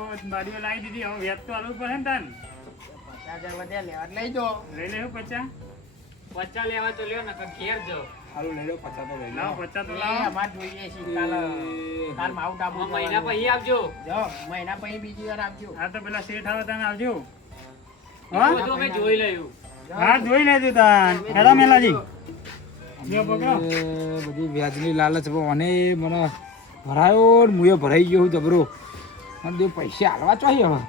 લાવી દીધી હવે વ્યાજ તો આલવું પડે ને તાન 50,000 વધ્યા લેવા એટલે લઈ જાઓ. લઈ લેવું 50 પચ્ચા લેવા તો લ્યો નકર ઘેર જાઓ હાલું લઈ લો પચાસ તો લઈ લો લાવો 50 તો એ લાવો. અમાર જોઈએ છે કાલ માઉન્ટ આબુ મહિના પછી આવજો જાઓ મહિના પછી બીજી વાર આવજો. આ તો પેલા શેઠ આવે તાન આવજો. હા તો અમે જોઈ લયું હા જોઈ લેજો તાન હેડો મેલાજી લ્યો પકડો. બધી વ્યાજની લાલચ મને મને ભરાયો ને મુએ ભરાઈ ગયો હું જબરો મને બે પૈસા હાલવા चाहिए હવે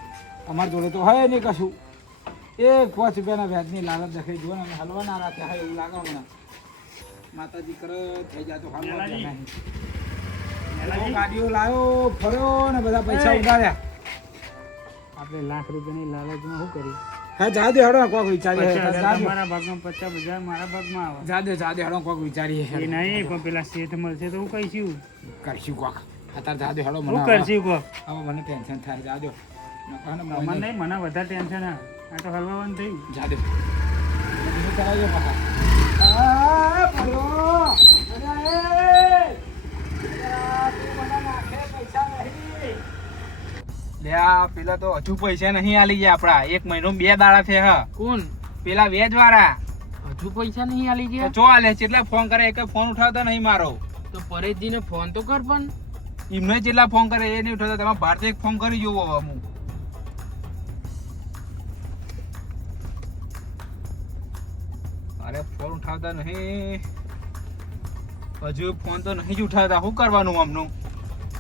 અમારી જોડે તો હોય નહીં કશું 1 રૂપિયાના વ્યાજની લાલચ દેખાઈ જો ને અમે હલવા ના રાખ્યા હોય એવું લાગે મને માતાજી કરે થઈ જાય તો હાલવા મેલાજી. નહીં મેલાજી ગાડીઓ લાવ્યો ફર્યો ને બધા પૈસા ઉડાડ્યા આપણે લાખ રૂપિયાની લાલચમાં શું કર્યું? હા જા દે હડો કોક વિચારીએ 50,000 તમારા ભાગમાં 50,000 મારા ભાગમાં આવે. જા દે હડો કોક વિચારીએ એ નહીં પણ પેલા શેઠ મળશે તો હું કહીશું કરશું કોક અત્યારે જા દે હડો હું મને કરશું કહો હવે મને ટેન્શન થાય જા દો મને નહીં મને વધારે ટેન્શન આ તો હલવાનું થયું. જા દે બીજું કરાવીએ પાછા આ પડો અરે તું મને નાખે પૈસા નહીં લે આ પેલા તો હજુ પૈસા નહીં આલી ગયા આપડા 1 મહિનો 2 દાડા થયા હા કોણ પેલા વેજ વાળા હજુ પૈસા નહીં આલી ગયા? ચો આલે જેટલા ફોન કરે એક ફોન ઉઠાવતા નહીં મારો તો પરેશજીને ફોન તો કર પણ. એમને જેટલા ફોન કરે એ નહીં ઉઠાવતા તમે ભારતીય ફોન કરી જોવો હવે હું અરે ફોન ઉઠાવતા નહીં હજુ ફોન તો નહીં જ ઉઠાવતા શું કરવાનું આમનું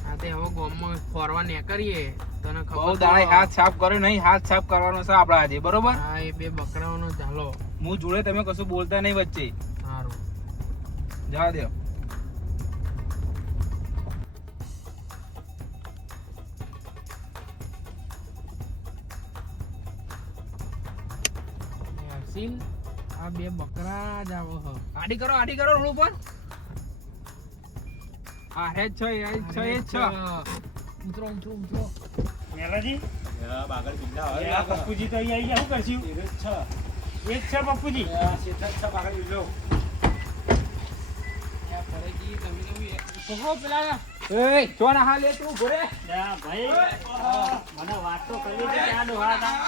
આ તે હવે ગામમાં ફરવા નીકળીએ તને બહુ ખબર દાડે તો. હાથ સાફ કર્યો નહીં હાથ સાફ કરવાનો છે આપડા આજે બરોબર હા એ 2 બકરાઓનો ઝાલો. હું જોડે તમે કશું બોલતા નહીં વચ્ચે સારું જવા દો સીલ આ 2 બકરા જ આવો હ. આડી કરો રોડ ઉપર આ હે જ છે એ જ છે એ જ છે ઉતરો ઉતરો ઉતરો. મેલાજી આ પપ્પુજી તો અહીં આવી ગયા શું કરશું? એ જ છે પપ્પુજી. આ પરેશજી તમે તો પકડો પેલા. એ ચોના હાલે તું ઘરે યા ભાઈ મને વાત તો કરી છે કે આ ડોહા હતા.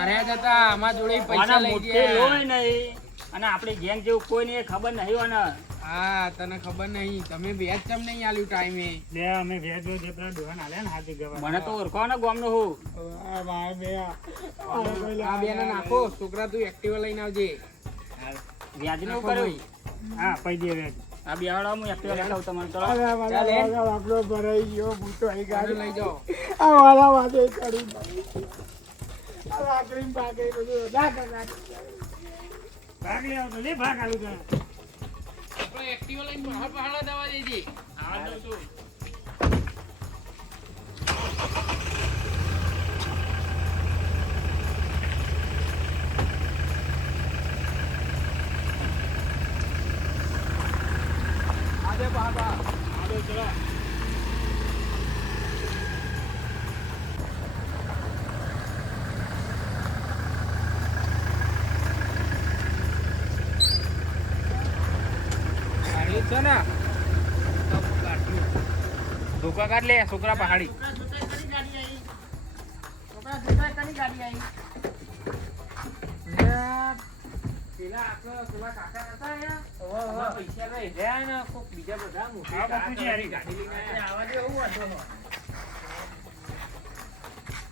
અરે દાદા અમાર જોડે પૈસા આના લઈ મોટે ગયા. લોય નહીં અને આપણી ગેંગ જેવું કોઈ નહીં ખબર નહીં હોય ને. હા તને ખબર નહીં તમે વ્યાજ ચમ નહીં આલ્યું ટાઈમે. લે અમે વેજ જે પેલા ડોહાને આલ્યા ને હાથી ગવા મને તો ઓળખો ને ગામનો હું આ બેને નાખો છોકરા તું એક્ટિવા લઈને આવજે. વ્યાજ નું નાખો કર્યું. ભાઈ. હા પૈ દે વેજ આ બેહાડો હું એક્ટિવા લઈ આવું તમને ચલો ચાલે. ગાડી લઈ જાઓ. ભાગ લે આવો તો લે ભાગ આલું તને આપણે એક્ટિવા લઈને બહાર પહાડા દવા દઈ દે. આવા દઉં છું. આજે બાબા આવો ચલો ગાડી છે ને ધોકા કાઢ લે છોકરા પહાડી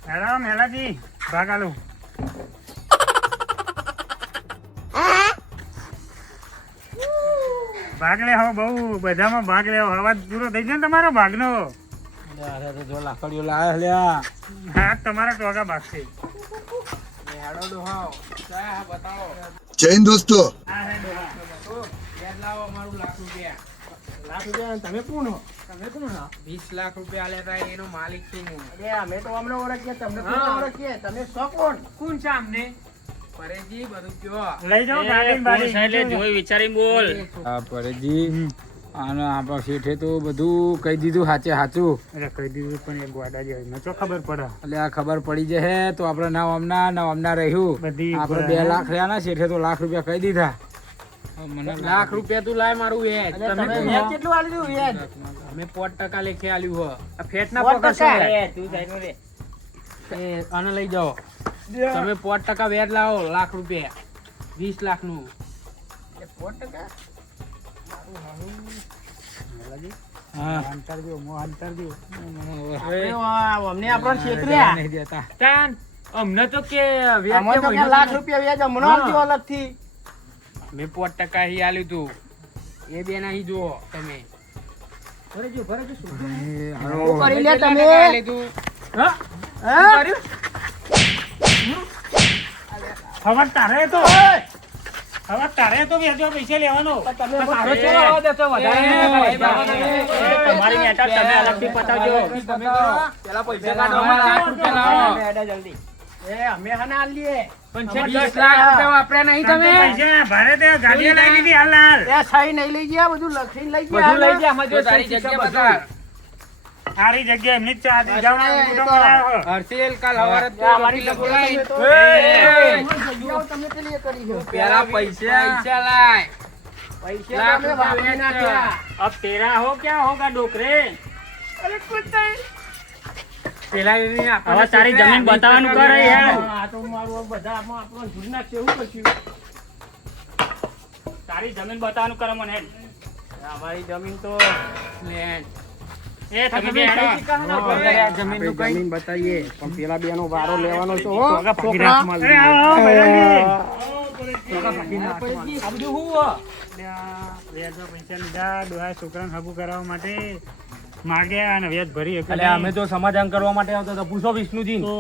હેલો મેલાજી ભાગ આલું ભાગ લે હો બહુ બધામાં ભાગ લેવો અવાજ પૂરો થઈ જાય ને તમારો ભાગનો જો લાકડીઓ લાયા લ્યા હા તમારા ટોગા ભાગશે હેડો ડોહાઓ. ચા બતાવો. જૈન દોસ્તો હા હે ડોહા વ્યાજ લાવો અમારું ₹1,00,000. લાખ રૂપિયા તમે કોણ હો? તમે કોણ હો? 20 લાખ રૂપિયા આલ્યા તા એનો માલિક છું હું. અરે અમે તો અમને ઓળખીએ, તમને હા. કોણ ઓળખીએ? તમે છો કોણ? કોણ છે આમને? પરેશજી બધું કયો. લઈ જાઓ ગાડી બાડી. હા પરેશજી અને આપણા શેઠે તો બધું કહી દીધું સાચે સાચું. અરે કહી દીધું પણ એ ગોડા જેવી ન તો ખબર પડે. એટલે આ ખબર પડી જશે તો આપણે ના અમના રહ્યું. બધી આપણે 2 લાખ રહ્યા ને શેઠે તો લાખ રૂપિયા કહી દીધા. મને લાખ રૂપિયા તું લાય મારું વેચ. અરે તમે તમે વ્યાજ કેટલું આલ્યું વ્યાજ? અમે 5% લેખે આલ્યું હો. આ ફેટ ના 5% પકડશો. એ આને લઈ જાઓ. તમે 5% વ્યાજ લાવો, લાખ રૂપિયા 20 લાખ નું. 5%? હા અંતર દો, મોં અંતર દો. અરે વાહ, અમને આપણને છેતર્યા. નહીં દેતા. તાન અમને તો કે અમને તો કે લાખ રૂપિયા વ્યાજ અમને આલજો અલગથી. મેં 5% હી આલ્યું તું. એ બે ના હી જુઓ તમે. ભરેજો, ભરેજો, શું? હાલો. શું કરી લે તમે? 5% લીધું. હા? હવે તારે તો વ્યાજવા પૈસા લેવાનો. તમે તારો ચેલો આવો દેતો વધારે નહીં થાય. તમારી મેટર તમે અલગથી પતાવજો. તમે કરો. પેલા પૈસા કાઢો, અમારે લાખ રૂપિયા લાવો. એ અમે હને આલીએ. પણ છે 20 લાખ રૂપિયા વાપર્યા નહીં તમે. પૈસા ભારે તે ગાડીએ લઈ લીધી હાલ. એ સહી નહીં લઈ ગયા, બધું લખીને લઈ ગયા. બધું લઈ જા, આમાં જો તારી જગ્યા બતા. સારી જગ્યા એમની જ ચા જાવ ને ઊંધો કરાયો. હર્ષેલ કાલ હવારે તો અમારી વકીલ જગ્યાઓ બોલાય. તમે તો- એ, જગ્યાઓ તમે પેલી એ કરી છે. પેલા પૈસા લાય. પૈસા લાખ તમે રૂપિયા વાપરી નાખ્યા. अब तेरा हो क्या होगा डोकरे? પેલા એની આપણને હવે તારી જમીન બતાવવાનું કર યાર. આ તો મારું બધા આમાં આપણો ભૂલી નાખશે, એવું કરશું. તારી જમીન બતાવવાનું કર મને. અમારી જમીન તો એ તમે બે હેડો. જમીન બતાવીએ, પણ પેલા બેનો વારો લેવાનો છે, હો. અરે આવો, આવો, બૈરાજી. આ બધું હું હો? વ્યાજના પૈસા લીધા ડોહા છોકરાને હગું કરાવવા માટે માગ્યા અને વ્યાજ ભરી અલે અમે તો સમાધાન કરવા માટે આવતા હતા. પૂછો વિષ્ણુજી તો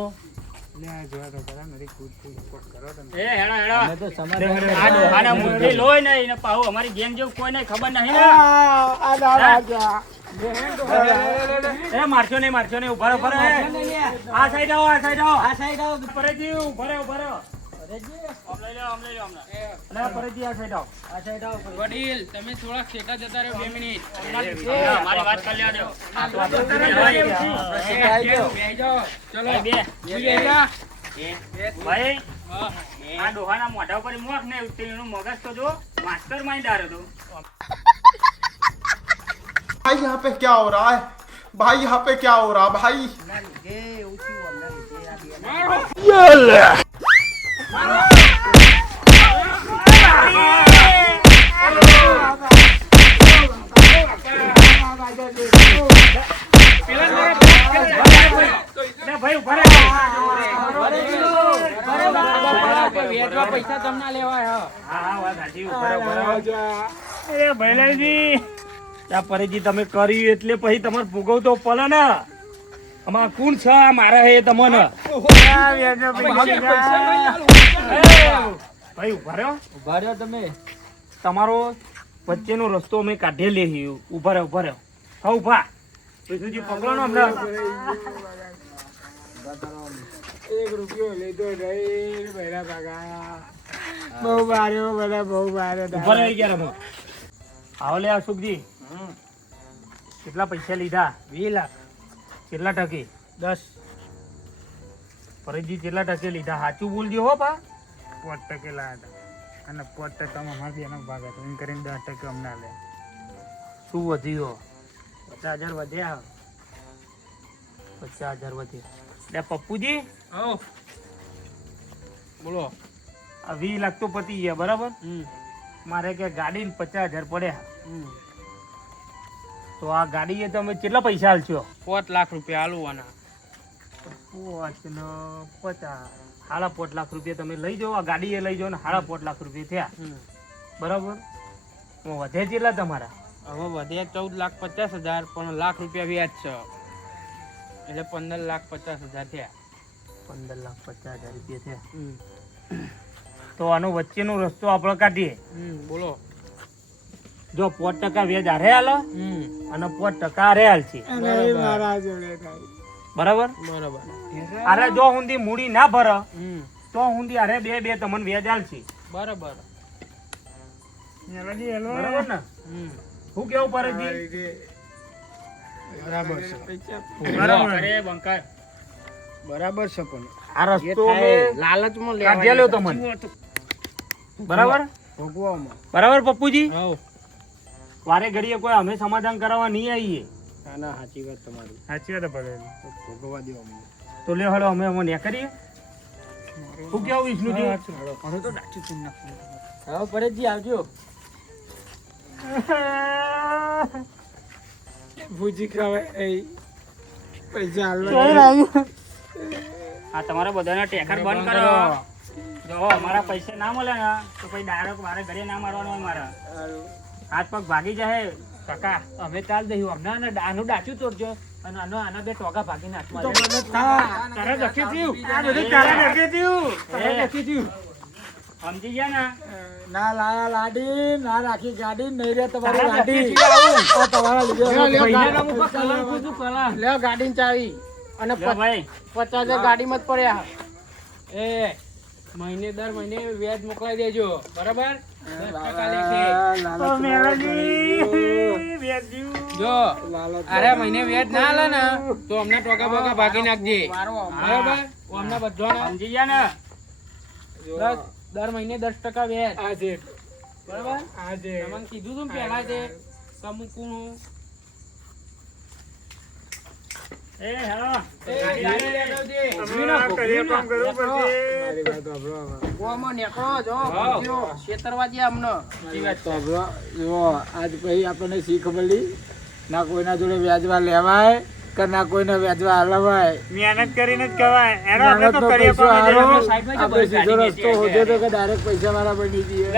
લે આ જોવા તો ખરા, નરી કૂદ કૂદ કોક કરો તમે. એ હેડો, હેડો. અમે તો સમાધાન આ ડોહાના મુઠ્ઠી લોહી નહીં ને પાહુ અમારી ગેમ જેવું કોઈ નહીં ખબર નહીં ને. એ મારશો નહીં ઉભા રહો, ઉભા રહો. આ સાઈડ આવો, આ સાઈડ આવો. પરેજી ઉભા રહો, ઉભા રહો. આમ લઈ લો, આમ લઈ લો હમણાં. અને આ પરેજી આ સાઈડ આવો. વડીલ તમે થોડા શેઠા જતા રહ્યો 2 મિનિટ. મારી વાત કરી લેવા દો. બેહી જાઓ. ચલો ભાઈ બે. બેહી જા. ભાઈ આ ડોહાના મોઢા ઉપર મોખ ને એનું મગજ તો જો માસ્ટર માઇન્ડ આ રહ્યો. भाई यहाँ पे क्या हो रहा है भाई यहाँ पे क्या हो रहा भाई ભાઈ ઉભા રહો. વેચવા પૈસા તમને લેવાય હો. હા વાત સાચી, ઉભા રહો, ઉભા રહો. એ ભૈલાજી આ પરેજી તમે કર્યું એટલે પછી તમારે ભોગવતો પડે ને. આમાં કોણ છે આ મારા હે તમને? ભાઈ ઉભા રહો. ઉભા રહ્યો તમે. તમારો વચ્ચેનો રસ્તો અમે કાઢે લે. ઉભા રહ્યો, ઉભા રહ્યો. હા ઉભા. વિષ્ણુજી પકડો ને હમણાં. 1 રૂપિયો લીધો નહીં બૈરા કાકા. બહુ માર્યો. ઉભા રહી ગયા રમો. આવો લે અશોકજી. કેટલા પૈસા લીધા? 20 લાખ. કેટલા ટકે? 10. પરેશજી કેટલા ટકે લીધા? સાચું બોલજો હો પા. 5% લાયા હતા અને 5% અમારા બેનો ભાગ હતો એમ કરીને 10% અમને આલે. શું વધ્યું? 50,000 વધ્યા. 50,000 વધ્યા. લે પપ્પુજી બોલો. આ 20 લાખ તો પતી ગયા બરાબર. મારે કે ગાડી 50,000 પડ્યા. તો આ ગાડીએ તમે કેટલા પૈસા આલશો? 5 લાખ રૂપિયા આલવાના. 5 ને 50. 5.5 લાખ રૂપિયા તમે લઈ જાઓ. આ ગાડીએ લઈ જાઓ ને 5.5 લાખ રૂપિયા થયા. બરાબર. વધે કેટલા તમારા? હવે વધે 14,50,000 પણ લાખ રૂપિયા વ્યાજ છે એટલે 15,50,000 થયા. 15,50,000 રૂપિયા થયા. તો આનો વચ્ચેનો રસ્તો આપણે કાઢીએ. બોલો. જો 5% વ્યાજ હારે હાલ અને 5% હારે હાલ છે બરાબર અરે જો હુંદી મૂડી ના ભર તો હુંદી અરે બે તમને વ્યાજ હાલ છે બરાબર ને હું કેવું પરેશજી બરાબર છે પણ આ રસ્તો લાલચમાં કાઢ્યા તમને બરાબર બરાબર પપ્પુજી વારે ઘડીએ કોઈ અમે સમાધાન કરાવવા નહીં આવીએ ના સાચી વાત તમારી સાચી વાત પટેલ ભોગવવા દો અમને. તો લે હળો અમે અમે ને કરીએ શું કેવું વિષ્ણુજી હવે તો ડાચું ચૂમ નાખવું. હવે પરેશજી આવજો ભૂજી ખાવે એ પૈસા હાલવા આ તમારા બધાના ટેકર બંધ કરો જો અમારા પૈસા ના મળે ને તો પછી ડાયરેક્ટ વારે ઘડીએ ના મારવાનો હોય મારા હાથ પગ ભાગી જાય કાકા અમે ચાલ દઈ અમને આનું ડાચું તોડજો અને આના બે ટોગા ભાગી નાખવા તારે ધક્કે થયું આ બધું તારા નક્કી થયું. સમજી ગયા ને ના લાયા લાડી ના રાખી ગાડી નહીં રે તમારી ગાડી આ તમારા લીધે લ્યો ગાડી ચાવી અને લ્યો ભાઈ 50,000 ગાડીમાં જ પડ્યા એ મહિને દર મહિને વ્યાજ મોકલાઈ દેજો બરાબર 10% લેખે. ઓ મેલાજી, વ્યાજ્યું. જો અરે મહિને વ્યાજ ના આલે ને તો અમને ટોકા બોકા ભાગી નાખજે બરાબર અમને બધાને સમજી ગયા ને દર મહિને 10% વ્યાજ આજે બરાબર આજે તમને કીધું તું પહેલા છે સમુકું એ હા અમે કરીએ કામ કરવું પડશે. છેતરવાજી અમને આજ પછી આપણને શીખ મળી ના કોઈના જોડે વ્યાજવા લેવાય કે ના કોઈને વ્યાજવા હલવાય મહેનત કરીને જ કવાય એનો આપણે તો કરીએ કામ જ આપણે છે. સીધો રસ્તો હોજો તો કે ડાયરેક્ટ પૈસા વાળા બની જઈએ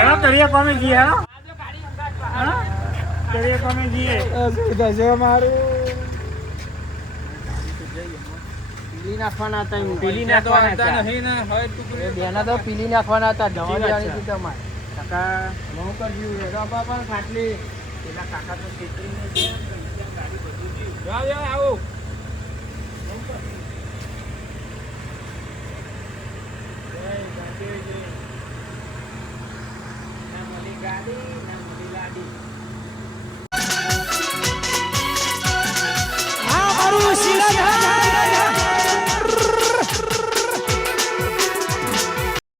એનો કરીએ કામ જ જઈએ, હેલો. કરીએ કામ જ જઈએ. સીધા છે મારું પીલી નાખવાના હતા પીલી નાખવાના હતા બેના તો પીલી નાખવાના હતા જવા દેવાની હતી તમારે કાકા બહુ કરજો બાપા પણ ખાટલી પેલા કાકા તો છેતરીને છે ગાડી બધું આવો